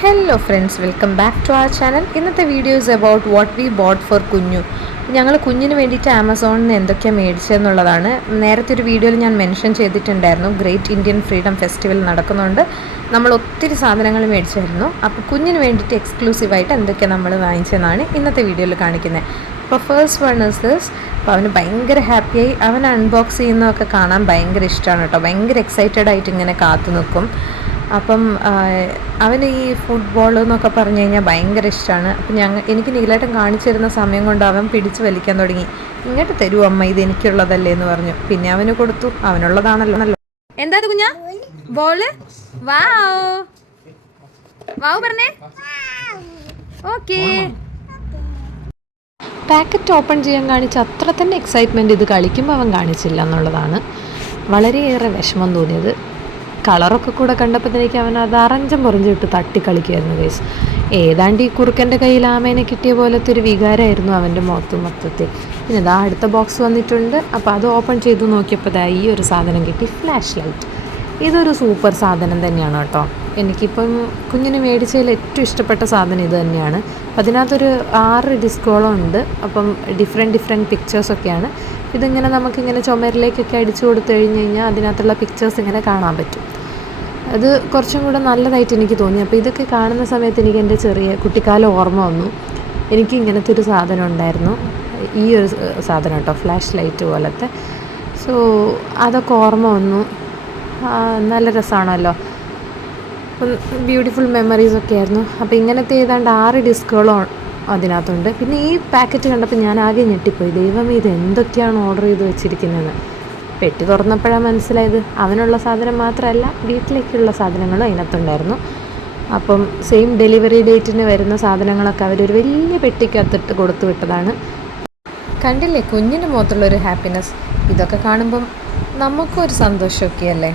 Hello friends, welcome back to our channel. ഇന്നത്തെ video is about what we bought for കുഞ്ഞു. ഞങ്ങൾ കുഞ്ഞിന് വേണ്ടിയിട്ട് ആമസോണിൽ നിന്ന് എന്തൊക്കെയാണ് മേടിച്ചതെന്നുള്ളതാണ്. നേരത്തെ ഒരു വീഡിയോയിൽ ഞാൻ മെൻഷൻ ചെയ്തിട്ടുണ്ടായിരുന്നു. ഗ്രേറ്റ് ഇന്ത്യൻ ഫ്രീഡം ഫെസ്റ്റിവൽ നടക്കുന്നുണ്ട്, നമ്മൾ ഒത്തിരി സാധനങ്ങൾ മേടിച്ചായിരുന്നു. അപ്പോൾ കുഞ്ഞിന് വേണ്ടിയിട്ട് എക്സ്ക്ലൂസീവായിട്ട് എന്തൊക്കെയാണ് നമ്മൾ വാങ്ങിച്ചതെന്നാണ് ഇന്നത്തെ വീഡിയോയിൽ കാണിക്കുന്നത്. അപ്പോൾ ഫസ്റ്റ് വൺ ഇസ് ദിസ്. അപ്പോൾ അവന് ഭയങ്കര ഹാപ്പിയായി. അവൻ അൺബോക്സ് ചെയ്യുന്നതൊക്കെ കാണാൻ ഭയങ്കര ഇഷ്ടമാണ് കേട്ടോ. ഭയങ്കര എക്സൈറ്റഡ് ആയിട്ട് ഇങ്ങനെ കാത്തു നിൽക്കും. അപ്പം അവന് ഈ ഫുട്ബോൾ എന്നൊക്കെ പറഞ്ഞു കഴിഞ്ഞാൽ ഭയങ്കര ഇഷ്ടമാണ്. അപ്പം എനിക്ക് നീലായിട്ടും കാണിച്ചു തരുന്ന സമയം കൊണ്ട് അവൻ പിടിച്ച് വലിക്കാൻ തുടങ്ങി. ഇങ്ങോട്ട് തരൂ അമ്മ, ഇത് എനിക്കുള്ളതല്ലേ എന്ന് പറഞ്ഞു. പിന്നെ അവന് കൊടുത്തു, അവനുള്ളതാണല്ലോ. എന്താ കുഞ്ഞാ ബോള്? വാവ് വാവ് പറഞ്ഞേ. ഓക്കേ. പാക്കറ്റ് ഓപ്പൺ ചെയ്യാൻ കാണിച്ച അത്ര തന്നെ എക്സൈറ്റ്മെൻറ്റ് ഇത് കളിക്കുമ്പോൾ അവൻ കാണിച്ചില്ല എന്നുള്ളതാണ് വളരെയേറെ വിഷമം തോന്നിയത്. കളറൊക്കെ കൂടെ കണ്ടപ്പോഴത്തേക്ക് അവൻ അത് അറഞ്ചം പൊറിഞ്ചിട്ട് തട്ടിക്കളിക്കുമായിരുന്നു ഗൈസ്. ഏതാണ്ട് ഈ കുറുക്കൻ്റെ കയ്യിൽ ആമേനെ കിട്ടിയ പോലത്തെ ഒരു വികാരമായിരുന്നു അവൻ്റെ മൊത്തത്തിൽ. പിന്നെ ഇതാ അടുത്ത ബോക്സ് വന്നിട്ടുണ്ട്. അപ്പോൾ അത് ഓപ്പൺ ചെയ്ത് നോക്കിയപ്പോൾ ഇതാ ഈ ഒരു സാധനം കിട്ടി, ഫ്ലാഷ് ലൈറ്റ്. ഇതൊരു സൂപ്പർ സാധനം തന്നെയാണ് കേട്ടോ. എനിക്കിപ്പം കുഞ്ഞിന് മേടിച്ചതിൽ ഏറ്റവും ഇഷ്ടപ്പെട്ട സാധനം ഇത് തന്നെയാണ്. അപ്പം അതിനകത്തൊരു 6 ഡിസ്കോളം ഉണ്ട്. അപ്പം ഡിഫറെൻറ്റ് പിക്ചേഴ്സൊക്കെയാണ്. ഇതിങ്ങനെ നമുക്കിങ്ങനെ ചുമരിലേക്കൊക്കെ അടിച്ചു കൊടുത്തു കഴിഞ്ഞ് കഴിഞ്ഞാൽ അതിനകത്തുള്ള പിക്ചേഴ്സ് ഇങ്ങനെ കാണാൻ പറ്റും. അത് കുറച്ചും കൂടെ നല്ലതായിട്ട് എനിക്ക് തോന്നി. അപ്പോൾ ഇതൊക്കെ കാണുന്ന സമയത്ത് എനിക്ക് എൻ്റെ ചെറിയ കുട്ടിക്കാലം ഓർമ്മ വന്നു. എനിക്ക് ഇങ്ങനത്തെ ഒരു സാധനം ഉണ്ടായിരുന്നു, ഈ ഒരു സാധനം കേട്ടോ, ഫ്ലാഷ് ലൈറ്റ് പോലത്തെ. സോ അതൊക്കെ ഓർമ്മ വന്നു. നല്ല രസമാണല്ലോ. അപ്പം ബ്യൂട്ടിഫുൾ മെമ്മറീസൊക്കെ ആയിരുന്നു. അപ്പോൾ ഇങ്ങനത്തെ ഏതാണ്ട് 6 ഡിസ്കുകളും അതിനകത്തുണ്ട്. പിന്നെ ഈ പാക്കറ്റ് കണ്ടപ്പോൾ ഞാൻ ആകെ ഞെട്ടിപ്പോയി. ദൈവമേ, ഇത് എന്തൊക്കെയാണ് ഓർഡർ ചെയ്ത് വെച്ചിരിക്കുന്നതെന്ന്. പെട്ടി തുറന്നപ്പോഴാണ് മനസ്സിലായത് അവനുള്ള സാധനം മാത്രമല്ല, വീട്ടിലേക്കുള്ള സാധനങ്ങളും അതിനകത്തുണ്ടായിരുന്നു. അപ്പം സെയിം ഡെലിവറി ഡേറ്റിന് വരുന്ന സാധനങ്ങളൊക്കെ അവരൊരു വലിയ പെട്ടിക്കകത്തിട്ട് കൊടുത്തു വിട്ടതാണ്. കണ്ടില്ലേ കുഞ്ഞിൻ്റെ മുഖത്തുള്ളൊരു ഹാപ്പിനെസ്. ഇതൊക്കെ കാണുമ്പം നമുക്കൊരു സന്തോഷമൊക്കെ അല്ലേ.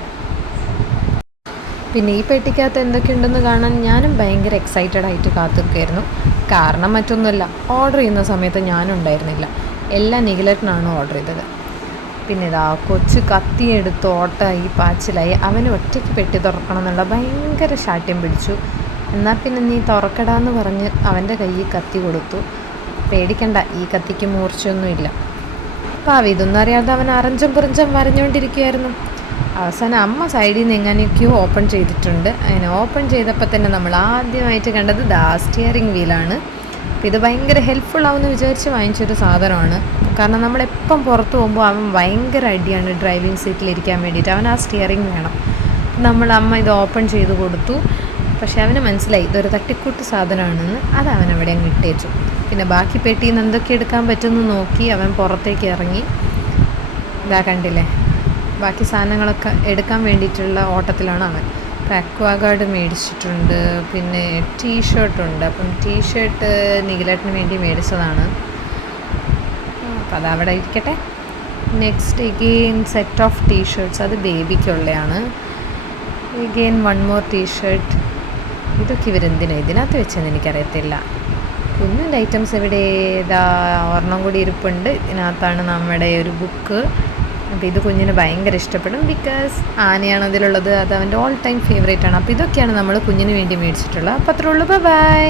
പിന്നെ ഈ പെട്ടിക്കകത്ത് എന്തൊക്കെയുണ്ടെന്ന് കാണാൻ ഞാനും ഭയങ്കര എക്സൈറ്റഡ് ആയിട്ട് കാത്തിരിക്കുകയായിരുന്നു. കാരണം മറ്റൊന്നുമല്ല, ഓർഡർ ചെയ്യുന്ന സമയത്ത് ഞാനും ഉണ്ടായിരുന്നില്ല. എല്ലാം നിഖിലേട്ടനാണ് ഓർഡർ ചെയ്തത്. പിന്നെ ഇതാ കൊച്ച് കത്തിയെടുത്ത് ഓട്ടമായി പാച്ചിലായി. അവന് ഒറ്റയ്ക്ക് പെട്ടി തുറക്കണം എന്നുള്ള ഭയങ്കര ശാഠ്യം പിടിച്ചു. എന്നാൽ പിന്നെ നീ തുറക്കടാന്ന് പറഞ്ഞ് അവൻ്റെ കയ്യിൽ കത്തി കൊടുത്തു. പേടിക്കണ്ട, ഈ കത്തിക്ക് മൂർച്ചയൊന്നുമില്ല. പാവി ഇതൊന്നും അറിയാതെ അവൻ അറഞ്ചം പുറഞ്ചം വരഞ്ഞുകൊണ്ടിരിക്കുകയായിരുന്നു. അവസാനം അമ്മ സൈഡിൽ നിന്ന് എങ്ങനെയൊക്കെയോ ഓപ്പൺ ചെയ്തിട്ടുണ്ട്. അങ്ങനെ ഓപ്പൺ ചെയ്തപ്പോൾ തന്നെ നമ്മൾ ആദ്യമായിട്ട് കണ്ടത് സ്റ്റിയറിംഗ് വീലാണ്. അപ്പോൾ ഇത് ഭയങ്കര ഹെൽപ്ഫുൾ ആവുമെന്ന് വിചാരിച്ച് വാങ്ങിച്ചൊരു സാധനമാണ്. കാരണം നമ്മളെപ്പം പുറത്ത് പോകുമ്പോൾ അവൻ ഭയങ്കര അടിയാണ് ഡ്രൈവിംഗ് സീറ്റിലിരിക്കാൻ വേണ്ടിയിട്ട്. അവൻ ആ സ്റ്റിയറിംഗ് വേണം. അമ്മ ഇത് ഓപ്പൺ ചെയ്ത് കൊടുത്തു. പക്ഷേ അവന് മനസ്സിലായി ഇതൊരു തട്ടിക്കൂട്ട് സാധനമാണെന്ന്. അത് അവനവിടെ അങ്ങ് ഇട്ടേച്ചു. പിന്നെ ബാക്കി പെട്ടിയിൽ നിന്ന് എന്തൊക്കെ എടുക്കാൻ പറ്റുമെന്ന് നോക്കി അവൻ പുറത്തേക്ക് ഇറങ്ങി. ഇതാ കണ്ടില്ലേ, ബാക്കി സാധനങ്ങളൊക്കെ എടുക്കാൻ വേണ്ടിയിട്ടുള്ള ഓട്ടത്തിലാണ് അവൻ. അക്വാഗാർഡ് മേടിച്ചിട്ടുണ്ട്. പിന്നെ ടീഷർട്ടുണ്ട്. അപ്പം ടീഷർട്ട് നിഖിലേട്ടന് വേണ്ടി മേടിച്ചതാണ്. അപ്പം അതവിടെ ഇരിക്കട്ടെ. Next again set of t shirts, അത് ബേബിക്കുള്ളതാണ്. Again 1 more T shirt. ഇതൊക്കെ ഇവരെന്തിനാണ് ഇതിനകത്ത് വെച്ചെന്ന് എനിക്കറിയത്തില്ല. കുഞ്ഞിൻ്റെ ഐറ്റംസ് എവിടെ? ഒരെണ്ണം കൂടി ഇരിപ്പുണ്ട്. ഇതിനകത്താണ് നമ്മുടെ ഒരു ബുക്ക്. അപ്പോൾ ഇത് കുഞ്ഞിന് ഭയങ്കര ഇഷ്ടപ്പെടും. ബിക്കോസ് ആനയാണ് അതിലുള്ളത്. അത് അവൻ്റെ ഓൾ ടൈം ഫേവറേറ്റ് ആണ്. അപ്പോൾ ഇതൊക്കെയാണ് നമ്മൾ കുഞ്ഞിന് വേണ്ടി മേടിച്ചിട്ടുള്ളത്. അപ്പോൾ അത്രേ ഉള്ളൂ. ബൈ.